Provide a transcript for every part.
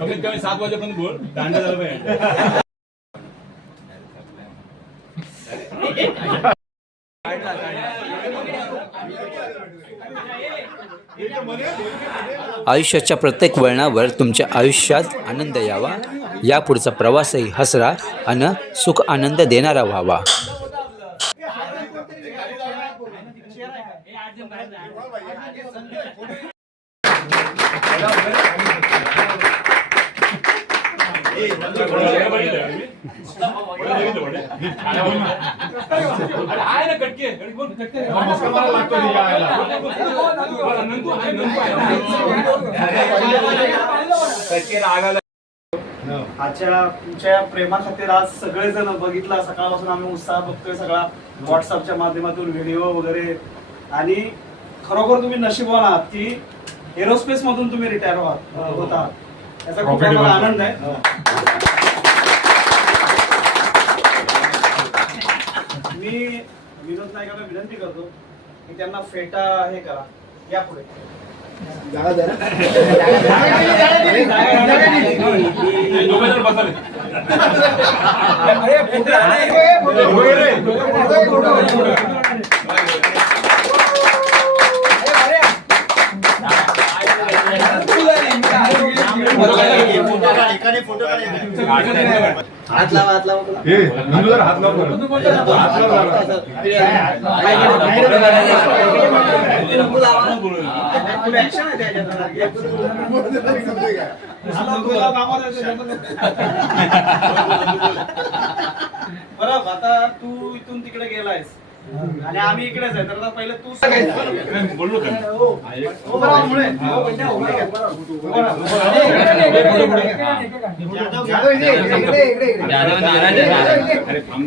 कमीत कमी सात वाजेपर्यंत बोल. दांडा झाला पाहिजे आयुष्याच्या प्रत्येक वळणावर तुमच्या आयुष्यात आनंद यावा. यापुढचा प्रवासही हसरा आणि सुख आनंद देणारा व्हावा. आहे ना कटके कटके आजच्या तुमच्या प्रेमा खातीर आज सगळेजण बघितला. सकाळपासून आम्ही उत्साह बघतोय सगळा. व्हॉट्सअपच्या माध्यमातून व्हिडिओ वगैरे. आणि खरोखर तुम्ही नशीबवान आहात की एरोस्पेस मधून तुम्ही रिटायर होता. याचा खूप आम्हाला आनंद आहे. मी विनोद नायकांना विनंती करतो की त्यांना फेटा हे करा. या पुढे. हात लावा हात लावा हात लाव बरं. हात लाव जरा. बरं आता तू इथून तिकडे गेलायस आणि आम्ही इकडेच आहे तर आता पहिले तू सांगायचं. बोललो हो. हो,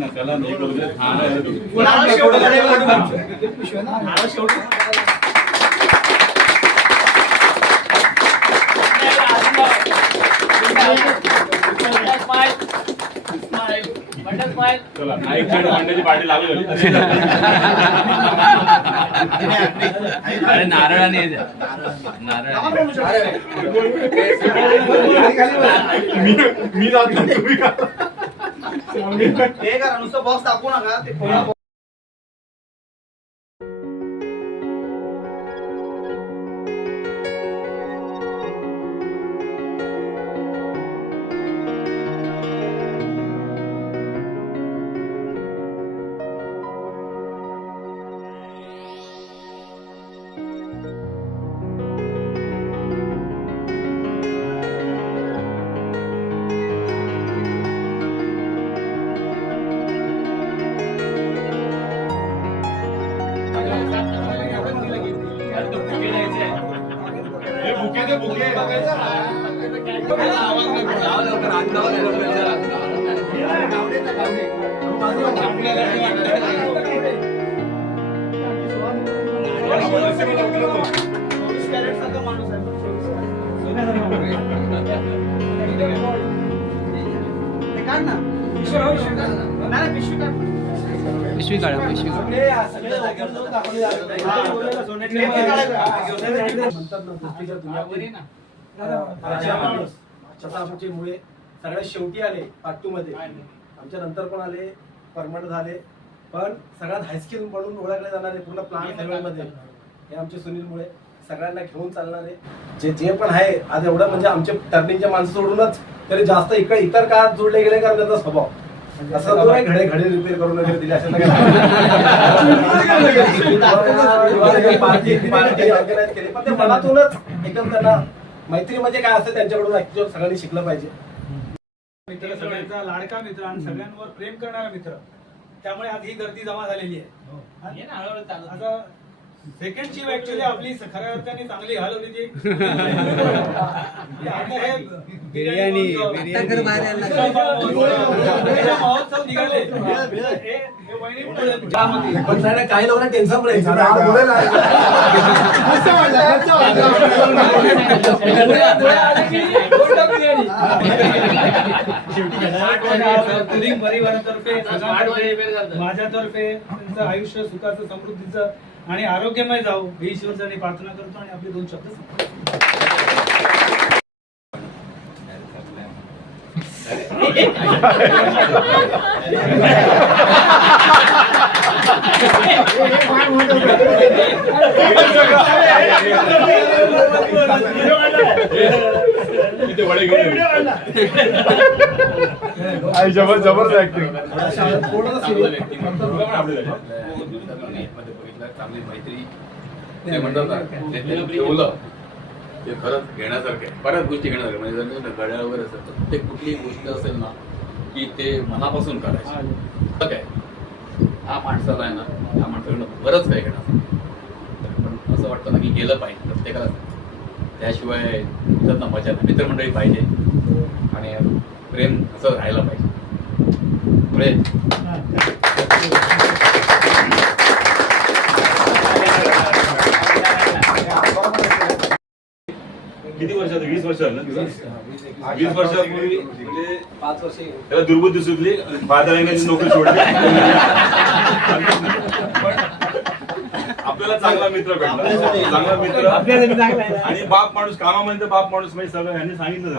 त्याला नाही करू दे. हा, नाही, नाही. नारळ शेवटी. नारळ शेवटी. चला नाईकच्या आणि भांड्याची पार्टी लागली होती. अरे नारळाने द्या मी- मी जातो तुम्ही का हे करा नुसतं बॉक्स दाखवू नका ते पिशवी काढा पिशवी आमचे मुळे सगळ्यात शेवटी आले पाटू मध्ये आमच्या नंतर पण आले परमनंट झाले पण सगळ्यात हायस्किल म्हणून ओळखले जाणारे पूर्ण प्लांट सेव्हनमध्ये. हे आमचे सुनील मुळे सगळ्यांना घेऊन चालणारे. जे जे पण आहे आज एवढं म्हणजे आमचे टर्निंगचे माणसं सोडूनच तरी जास्त इकडे इतर काळात जोडले गेले कारण त्यांचा स्वभाव. असं तो नाही घडे घडे रिपेअर करून वगैरे दिले असे पार्टी पार्टी ऑर्गनाईज केली. पण ते मनातूनच एकदम त्यांना मैत्री म्हणजे काय असतं त्यांच्याकडून actually सगळ्यांनी शिकलं पाहिजे. मित्र सगळ्यांचा लाडका मित्र आणि सगळ्यांवर प्रेम करणारा मित्र. त्यामुळे आज ही गर्दी जमा झालेली आहे. आता सेकंड ऍक्च्युली आपली खऱ्या अर्थाने चांगली ती. हे बिर्याणी. महोत्सव निघाले. काही लोकांना टेन्शन पण माझ्यातर्फे त्यांचं आयुष्य सुखाचं समृद्धीचं आणि आरोग्यमय जाऊ ईश्वर ईश्वरचरणी प्रार्थना करतो आणि आपले दोन शब्द वडे घेऊन आई जबर जबरदस्त ऍक्टिंग चांगली मैत्री ते म्हणतात ते खरंच घेण्यासारखं आहे. बऱ्याच गोष्टी घेण्यासारख्या म्हणजे जर नाही वगैरे असेल तर प्रत्येक कुठलीही गोष्ट असेल ना की ते मनापासून करायची. काय हा माणसाला आहे ना ह्या माणसाकडनं बरंच काही घेणार पण असं वाटतं ना की गेलं पाहिजे प्रत्येकाला. त्याशिवाय ना मजा नाही मित्रमंडळी पाहिजे. आणि प्रेम असं राहायला पाहिजे. पुढे. किती वर्षात वीस वर्ष झालं? वीस वर्षापूर्वी म्हणजे पाच वर्ष त्याला दुर्बुद्धी सुचली बाजाराने नोकरी सोडली. पण आपल्याला चांगला मित्र भेटला. चांगला मित्र. आणि बाप माणूस कामामध्ये बाप माणूस म्हणजे सगळं यांनी सांगितलं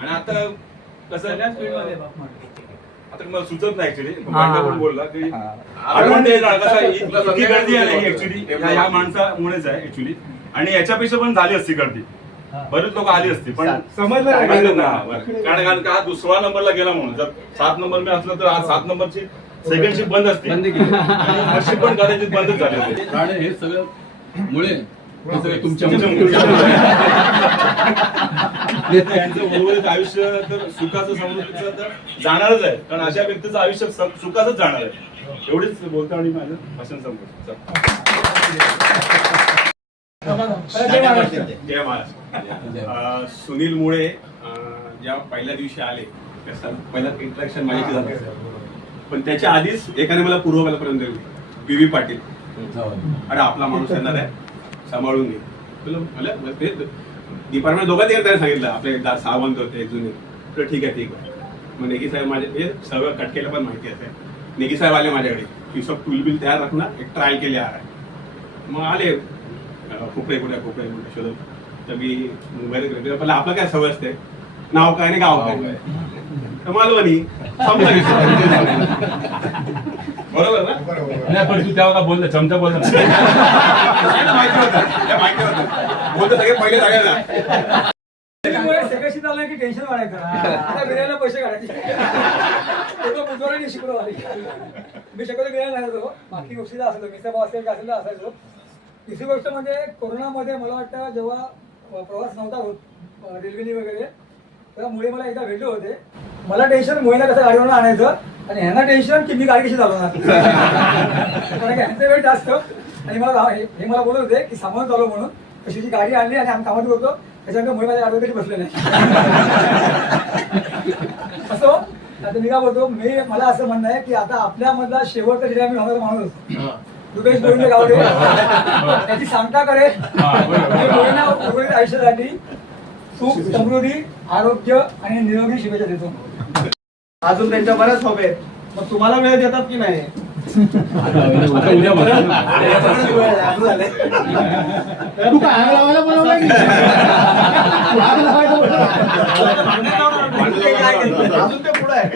आणि आता कसं. आता मला सुचत नाही ऍक्च्युली पण बोलला की आठवण ते ना कसं आहे, इतकी गर्दी ऍक्च्युली ह्या माणसामुळेच आहे ऍक्च्युली आणि याच्यापेक्षा पण झाली असती गर्दी. बरेच लोक आली असती पण समजलं. कारण कारण का? हा सोळा नंबरला गेला म्हणून. जर सात नंबर मी असलं तर आज सात नंबरची सेकंड शिप बंद असते. बंद केली. आणि फर्स्ट शिप पण कदाचित बंदच झाली राणे हे सगळं मुळे हे सगळे तुमच्या त्यांचं उर्वरित आयुष्य तर सुखाचं समृद्धीचं तर जाणारच आहे. कारण अशा व्यक्तीचं आयुष्य स- सुखाचंच जाणार आहे. एवढीच बोलतो आणि माझं. भाषण संपवतो जय महाराष्ट्र. जय महाराष्ट्र. अं, सुनील मुळे अं, ज्या पहिल्या दिवशी आले त्या सर- पहिलं इंट्रॅक्शन माझ्याशी झालं. पण त्याच्या आधीच एकाने मला पूर्वकल्पना दिली. P V Patil. अरे आपला माणूस येणार आहे सांभाळून घे. तुला डिपार्टमेंट दोघांनी त्याने सांगितलं आपले दा- सावंत होते जुने. तर ठीक आहे ठीक आहे. मग नेगी साहेब माझे हे सगळं कटकेला पण माहिती असेल. नेगी साहेब आले माझ्याकडे. की सब टूल बिल तयार राख ना एक ट्रायल केले आहे. मग आले. फुकरे कुठे फुकरे कुठे शोधत तर मी मोबाईल पहिला आपलं काय सवय असते? नाव काय आणि गाव काय? मालवणी बरोबर ना? नाही पण तू का बोलला चमचा बोलला. माहिती होतं. त्याला माहिती होतं. बोलतो सगळे पहिले जागायला सगळ्याशी झालं की टेन्शन वाढायचं. आता बिर्याणीला पैसे काढायचे. ते बुधवार शुक्रवारी. मी शक्यतो बिर्याणी नाही बाकी गोष्टीला असायचो मिसळ पाव असेल असेल असायचो. तिसरी गोष्ट म्हणजे कोरोनामध्ये मला वाटतं जेव्हा प्रवास नव्हता होत रेल्वेनी वगैरे तेव्हा मुळे मला एकदा भेटले होते. मला टेन्शन मुळेला कसं गाडीवरून आणायचं आणि ह्यांना टेन्शन की मी गाडी कशी चालवणार? कारण की ह्यांचा वेळ जास्त. आणि मला हे हे मला बोलत होते की सामान चालव म्हणून. कशीची गाडी आणली आणि आम्ही कामात होतो त्याच्यानंतर मुळे माझ्या गाडीवर कधी बसले नाही असो आता मी काय बोलतो मी मला असं म्हणणं आहे की आता आपल्यामधला शेवटचा रिटायरमेंट होणारा माणूस रुपेश गोविंद गावडे त्याची सांगता करेल. आयुष्यासाठी सुख समृद्धी आरोग्य आणि निरोगी शुभेच्छा देतो अजून त्यांच्या बऱ्याच हवे आहेत मग तुम्हाला वेळ देतात की नाही आता उद्या मला असं झालंय. तू काय आग लावायला बोलावलाय की? तू आग लावायला बोलावलाय. ते काय केलं? अजून ते पुढे आहे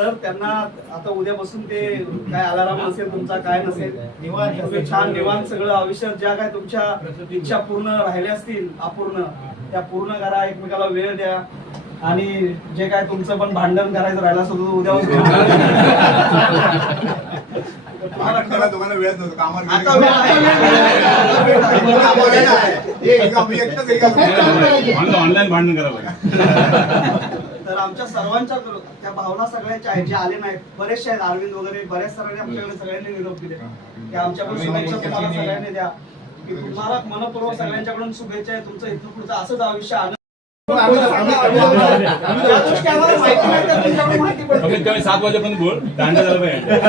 तर त्यांना आता उद्यापासून ते काय अलाराम नसेल तुमचा काय नसेल निवांत छान निवांत सगळं आयुष्यात ज्या काय तुमच्या इच्छा पूर्ण राहिल्या असतील अपूर्ण त्या पूर्ण करा एकमेकाला वेळ द्या. आणि जे काय तुमचं पण भांडण करायचं राहिलं असेल तर उद्या ऑनलाईन भांडण. तर आमच्या सर्वांच्या करू- त्या भावना सगळ्यांच्या आहेत जे आले नाहीत. बरेचसे आहेत अरविंद वगैरे बऱ्याच सरांनी आमच्याकडे सगळ्यांनी निरोप दिले. की आमच्याकडून शुभेच्छा तुम्हाला सगळ्यांनी द्या. की तुम्हाला मनपूर्वक सगळ्यांच्याकडून शुभेच्छा आहे. तुमचं इथून पुढचं असंच आयुष्य आनंद माहिती सात वाजेपर्यंत बोल. दांडा झाला पाहिजे.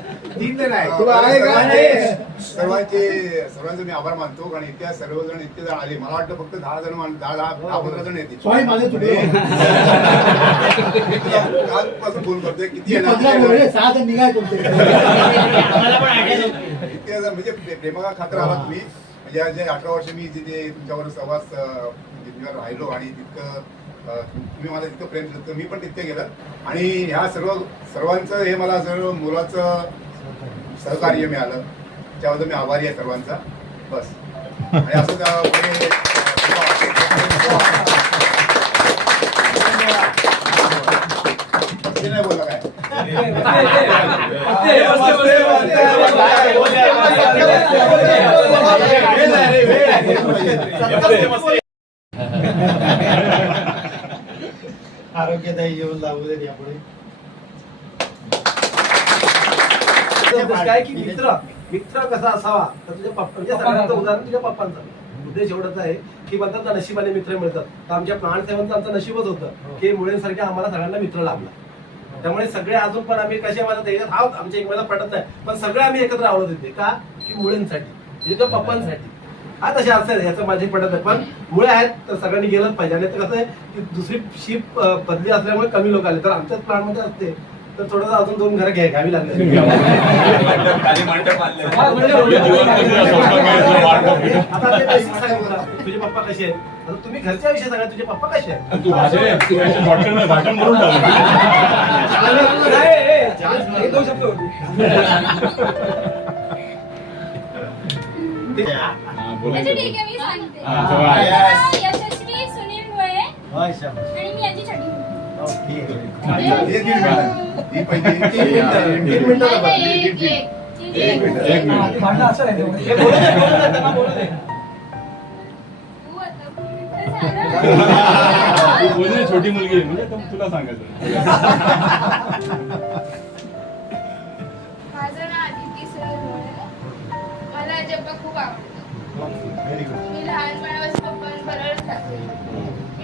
तीन जण आहे. तू आहे का? सर्वांचे सर्वांचे मी आभार मानतो. कारण इतक्या सर्वजण इतके जण आले. मला वाटतं फक्त दहा जण मान- दहा दहा दहा पंधरा जण येतील. Sorry, माझं चुकलं. मी तुला कालपासून फोन करतोय. किती येणार? पंधरा बोलले, सहा जण निघाय तुमचे. इतके जण म्हणजे प्रे- प्रेमाला खातर आला तुम्ही. म्हणजे आज जे अठरा वर्ष मी तिथे तुमच्यावर सहवास अं, जिथवर राहिलो आणि तितकं अं, तुम्ही मला तितकं प्रेम दिलं तर मी पण तितकं गेलं आणि ह्या सर्व सर्वांचं हे मला सर्व मुलाचं सहकार्य मिळालं. त्याबद्दल मी आभारी आहे सर्वांचा. बस. आणि असं नाही बोलला काय? आरोग्यदायी जीवन लागू देत यापुढे. काय की मित्र मित्र कसा असावा? तर तुझ्या पप्पा म्हणजे सगळ्यांचं उदाहरण तुझ्या पप्पांचं. उद्देश एवढाच आहे की म्हणतात ना नशिबाने मित्र मिळतात. तर आमच्या प्राणसेवांचं आमचं नशीबच होतं की मुळेंसारखे आम्हाला सगळ्यांना मित्र लाभला. त्यामुळे सगळे अजून पण आम्ही कसे म्हणत हा आमच्या एकमेकाला पटत नाही. पण सगळे आम्ही एकत्र आवडत होते का? की मुळेंसाठी म्हणजे पप्पांसाठी. हा तसे असेल याचं माझे पटत आहे पण मुळे आहेत तर सगळ्यांनी गेलंच पाहिजे. आणि ते कसं आहे की दुसरी शिप बदली असल्यामुळे कमी लोक आले. तर आमच्याच प्लॅनमध्ये असते. तर थोडंसं अजून दोन घरं घ्या घ्यावी लागली. हा. आता ते basic. तुझे पप्पा कसे आहेत आता तुम्ही घरच्या विषयी सांगा तुझे पप्पा कसे आहेत. हे दोन शब्द होते. ते- हा. अच्छा ठीक आहे मी सांगते हा, चला. माझं यशस्वी सुनील मुळे आणि ही तीन मिनिटं छोटी मुलगी आहे, म्हणजे तुला सांगायचं माझं नाव आदिती सुनील मुळे मला जब्बा खूप आवडतो मी लहानपणापासून पप्पांबरोबर राहते मी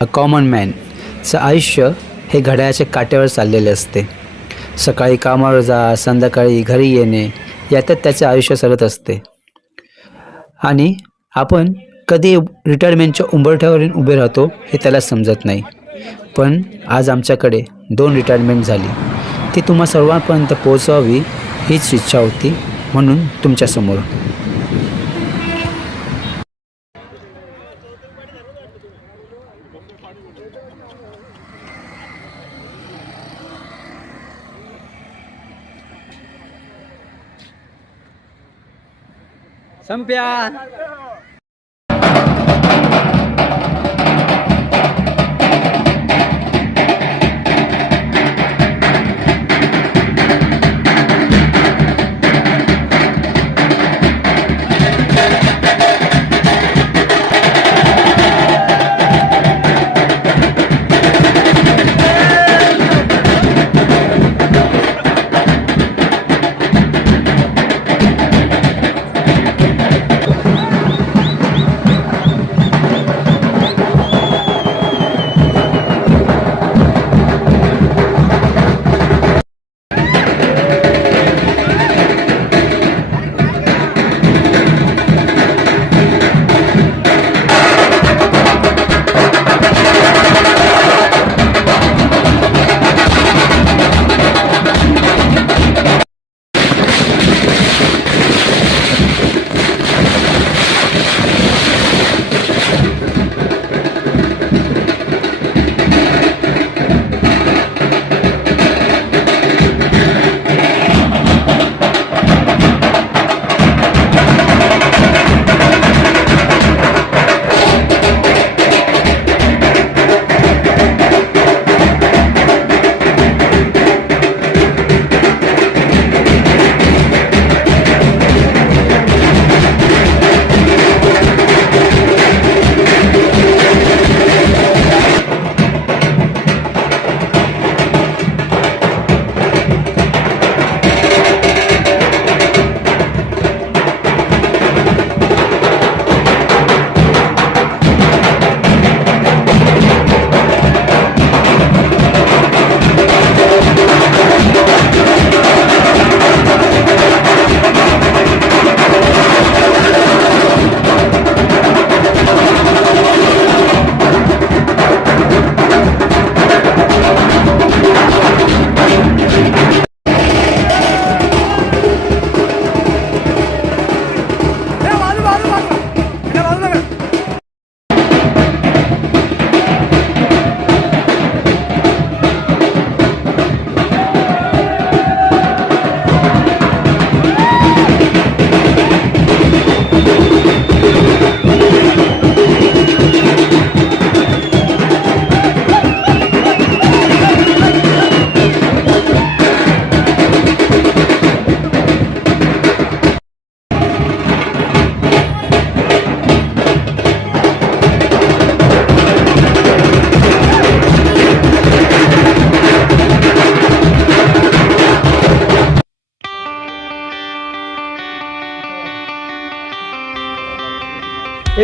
अ कॉमन मॅनचं आयुष्य हे घड्याळाच्या काट्यावर चाललेले असते. सकाळी कामावर जा संध्याकाळी घरी येणे यातच त्याचे आयुष्य सरत असते. आणि आपण कधी रिटायरमेंटच्या उंबरठ्यावरून उभे राहतो हे त्याला समजत नाही. पण आज आमच्याकडे दोन रिटायरमेंट झाली. ती तुम्हा सर्वांपर्यंत पोहोचवावी हीच इच्छा होती म्हणून तुमच्यासमोर. 身边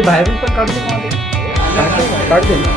बाहेरून पण काढतो का मध्ये? काढते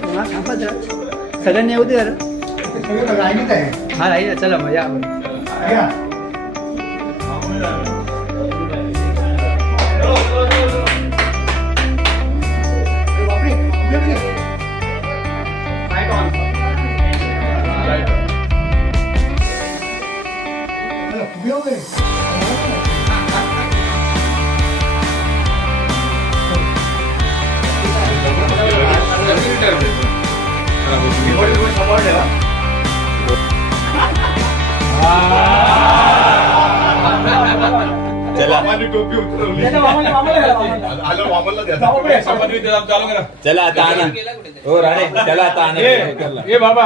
थांबा जरा. सगळ्यांनी येऊ दे जरा. सगळं राहिलीच आहे हा राहील चला मग या. बापरे, चालू आता आणा हो राणे चला आता आणा ए बाबा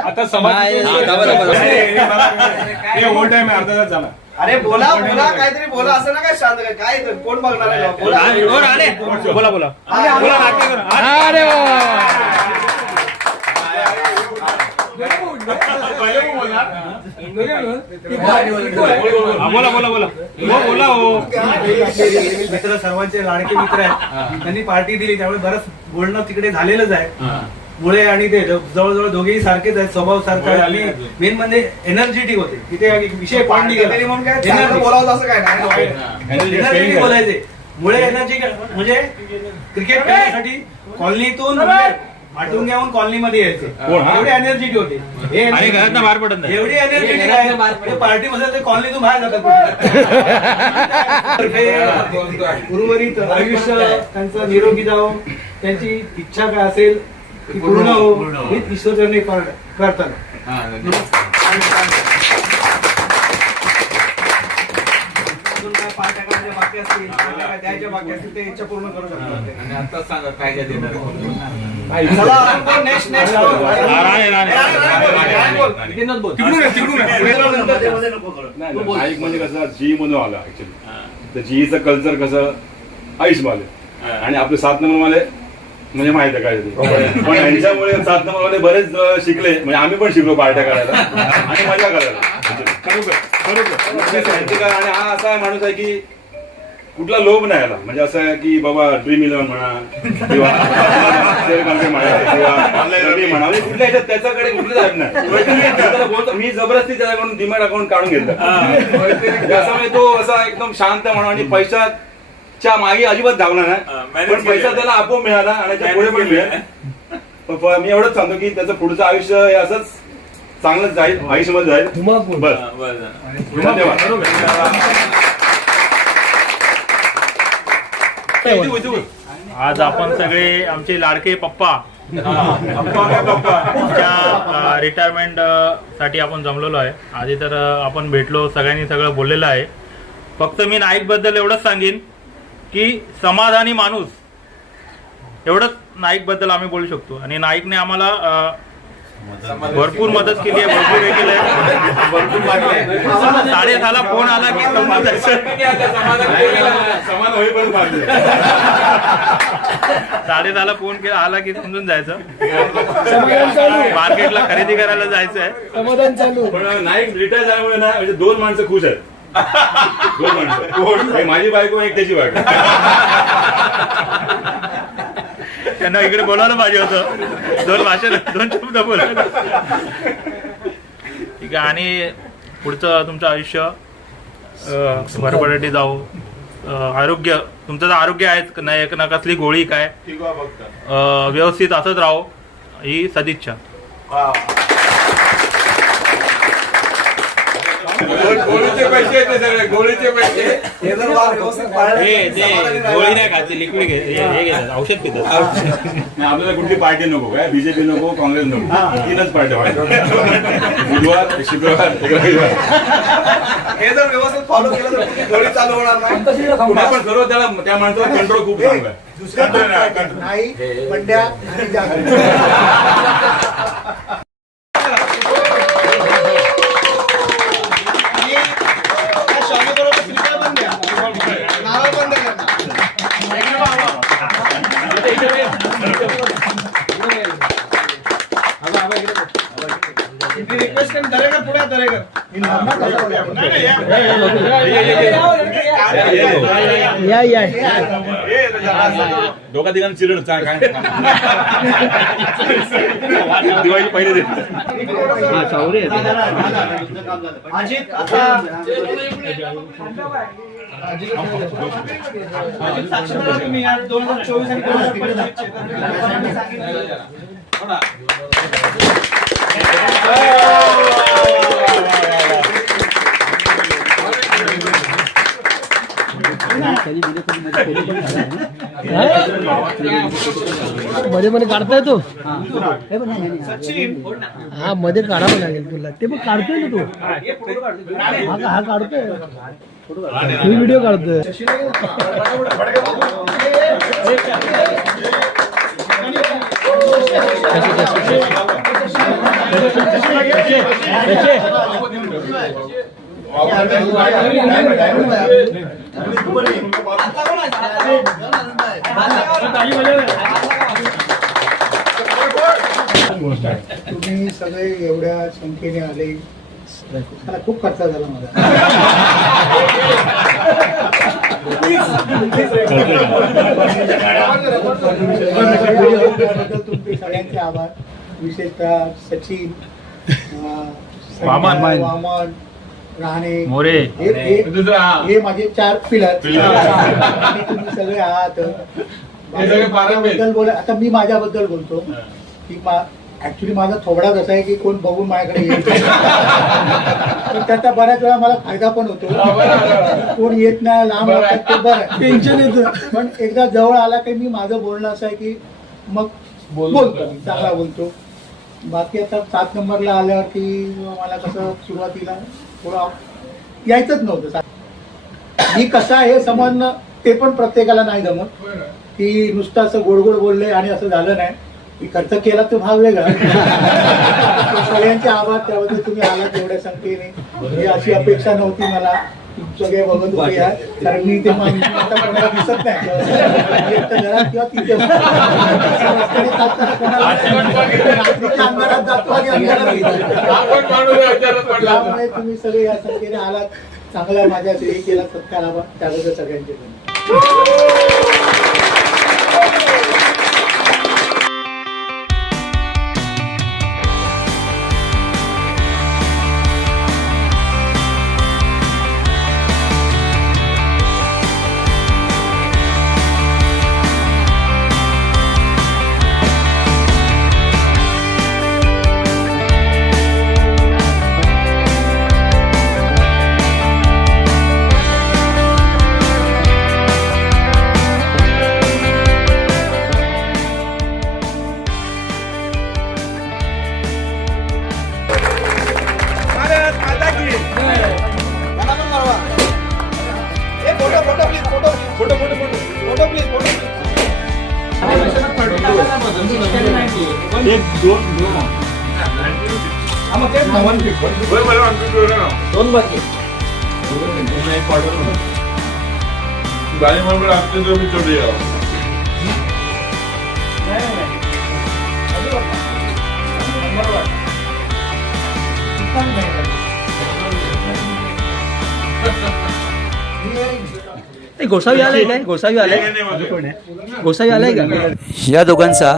आता समाज ओव्हर टाइम अर्धा तास झाला अरे बोला बोला काहीतरी बोला असं ना काय शांत काय? कोण बघणार आहे? बोला. बोला बोला बोला. नाट्य करा. अरे. हा, बोला बोला बोला. हो, बोला हो. मित्र सर्वांचे लाडके मित्र आहेत. त्यांनी पार्टी दिली त्यामुळे बरंच बोलणं तिकडे झालेलंच आहे. मुळे आणि ते जवळजवळ दोघेही सारखेच आहेत स्वभाव सारखा आहे. आणि मेन म्हणजे एनर्जेटिक होते. तिथे विषय पॉईंट तरी मग काय बोलावं असं काय नाही. एनर्जेटिक बोलायचे. मुळे एनर्जी म्हणजे क्रिकेट खेळण्यासाठी कॉलनीतून आटून घेऊन कॉलनीमध्ये यायचे? एवढी एनर्जेटिक होते. हे बाहेर पडत नाही. एवढी एनर्जेटिक आहे. पार्टी मध्ये ते कॉलनीतून बाहेर जातात. उर्वरित आयुष्य त्यांचं निरोगी जावो त्यांची इच्छा काय असेल पूर्ण हो आता सांगा काय काय देणार? म्हणजे कसं जी म्हणून आला ऍक्च्युली तर जीचं कल्चर कसं आयुष माले आणि आपले सात नंबर माले म्हणजे माहिती आहे काय. पण यांच्यामुळे वाले बरेच शिकले. म्हणजे आम्ही पण शिकलो पार्ट्या करायला आणि मजा करायला? आणि हा असा माणूस आहे की कुठला लोभ नाही आला. म्हणजे असं आहे की बाबा ड्रीम इलेव्हन म्हणा किंवा म्हणजे कुठल्या ह्याच्यात त्याच्याकडे कुठलं जात नाही. मी जबरदस्ती त्याच्याकडून डिमांड अकाउंट काढून घेतलं. म्हणजे तो असा एकदम शांत म्हणा आणि पैशाच्या मागे अजिबात धावला नाही पण पैसा त्याला आपोआप मिळाला आणि पुढे पण मिळेल. मी एवढंच सांगतो की त्याचं पुढचं आयुष्य हे असंच चांगलंच जाईल आयुष्यमध्ये जाईल. बस. धन्यवाद. आज आपण सगळे आमचे लाडके पप्पा. रिटायरमेंटसाठी आपण जमलेलो आहे. आधी तर आपण भेटलो सगळ्यांनी सगळं बोललेलं आहे. फक्त मी नाईकबद्दल एवढंच सांगेन. की समाधानी माणूस एवढंच नाईकबद्दल आम्ही बोलू शकतो. आणि नाईकने आम्हाला भरपूर मदत केली आहे भरपूर हे केलंय. साडेसहाला फोन आला की मागते. साडेदहाला फोन केला आला की समजून जायचं. मार्केटला खरेदी करायला जायचं आहे. पण नाईक रिटायर झाल्यामुळे ना म्हणजे दोन माणसं खुश आहेत. एक माझी बायको एक त्याची बायको. त्यांना इकडे बोलावलं पाहिजे होतं. दोन भाषा दोन शब्द बोलायला. ठीक आहे आणि पुढचं तुमचं आयुष्य भरभराटी जाऊ. आरोग्य तुमचं तर आरोग्य आहे नाही ना कसली गोळी काय? व्यवस्थित असंच राहो. ही सदिच्छा. गोळीचे पैसे येते गोळीचे पैसे. हे जर वार व्यवस्थित पाळले हे ते गोळी नाही खाते लिक्विड घेतात औषध पितात. आपल्याला कुठली पार्टी नको काय? बीजेपी नको काँग्रेस नको. तीनच पार्टी बुधवार शुक्रवार रविवार. हे जर व्यवस्थित फॉलो केलं तर गळी चालू होणार नाही? पण सर्व त्याला त्या माणसाला कंट्रोल खूप चांगला आहे. दुसऱ्या नाही पंड्या रिक्वेस्ट करेन दरेकर पुढे या, दरेकर या. या दोघा तिघांना चिरण काय काय दिवाळी पहिले देत अजित आता अजित तुम्ही यार दोन हजार चोवीस आणि दोन हजार पंचवीसचे. सांगितलं. मध्ये मध्ये काढता येतो सचिन हा. मध्ये काढावं लागेल तुला. ते पण काढतोय ना तू. हा का- हा काढतोय? मी व्हिडिओ काढतोय. तुम्ही सगळे एवढ्या संख्येने आले. मला खूप खर्च झाला माझा तुमचे सगळ्यांचे आभार. विशेषतः सचिन वामन. वामन. राणे. मोरे. हे- हे- हे माझे चार पिलर. आणि तुम्ही सगळे आहात. माझ्याबद्दल बोला. आता मी माझ्याबद्दल बोलतो. की ऍक्च्युली माझा थोबडा कसा आहे की कोण बघून माझ्याकडे येत नाही. पण त्याचा बऱ्याच वेळा मला फायदा पण होतो. कोण येत नाही लांब राहतात ते बरं. टेन्शन येतं. पण एकदा जवळ आला की मी माझं बोलणं असं आहे की मग बोलतो. मी चांगला बोलतो. बाकी आता सात नंबरला आल्यावरती मला कसं सुरुवातीला थोडं यायचंच नव्हतं. मी कसा आहे हे समजणं ते पण प्रत्येकाला नाही जमत. की नुसतं असं गोड गोड बोलले आणि असं झालं नाही. मी खर्च केला तो भाग वेगळा. सगळ्यांचे आभार त्याबद्दल तुम्ही आलात एवढ्या संख्येने. ही अशी अपेक्षा नव्हती मला. सगळे बघत होते यार. कारण मी ते कोणाला दिसत नाही. घरात किंवा तिथे अंधारात जातो. आणि अंधारात. त्यामुळे तुम्ही सगळे या संख्येने आलात. चांगला माझ्या हे केला. सत्कार आभार. त्याबद्दल सगळ्यांचे धन्यवाद. एक दोन दोन. दोन बाकी. गाडी म्हणून आपले जो मी जोडी ए, गोसावी आलाय काय? गोसावी आलाय? गोसावी आलाय का? या दोघांचा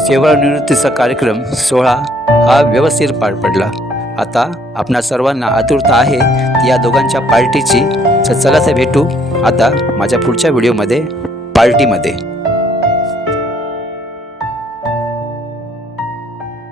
सेवानिवृत्तीचा कार्यक्रम सोहळा हा व्यवस्थित पार पडला. आता आपणा सर्वांना आतुरता आहे या दोघांच्या पार्टीची. तर चला ते भेटू आता माझ्या पुढच्या व्हिडिओमध्ये पार्टीमध्ये.